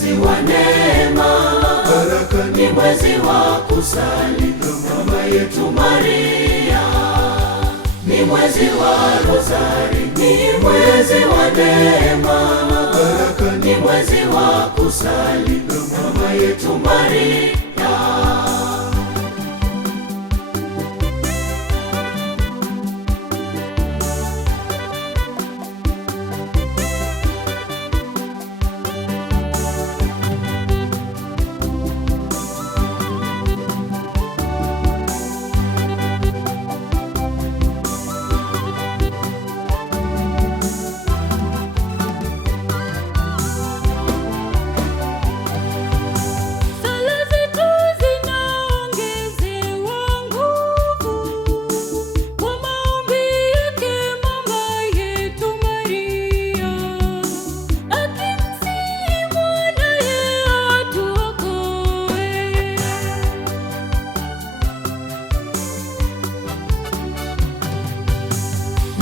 mwezi wa neema, baraka ni mwezi wa kusali mama yetu Maria, ni mwezi wa rozari, ni mwezi wa neema, baraka ni mwezi wa kusali mama yetu Maria.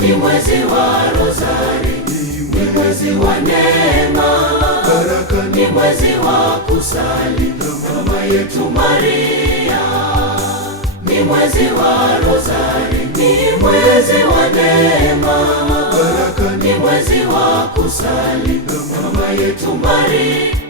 Ni mwezi wa rozari, ni mwezi wa neema, baraka ni mwezi wa kusali mama yetu Maria, ni mwezi wa rozari, ni mwezi wa neema, baraka ni mwezi wa kusali mama yetu Maria.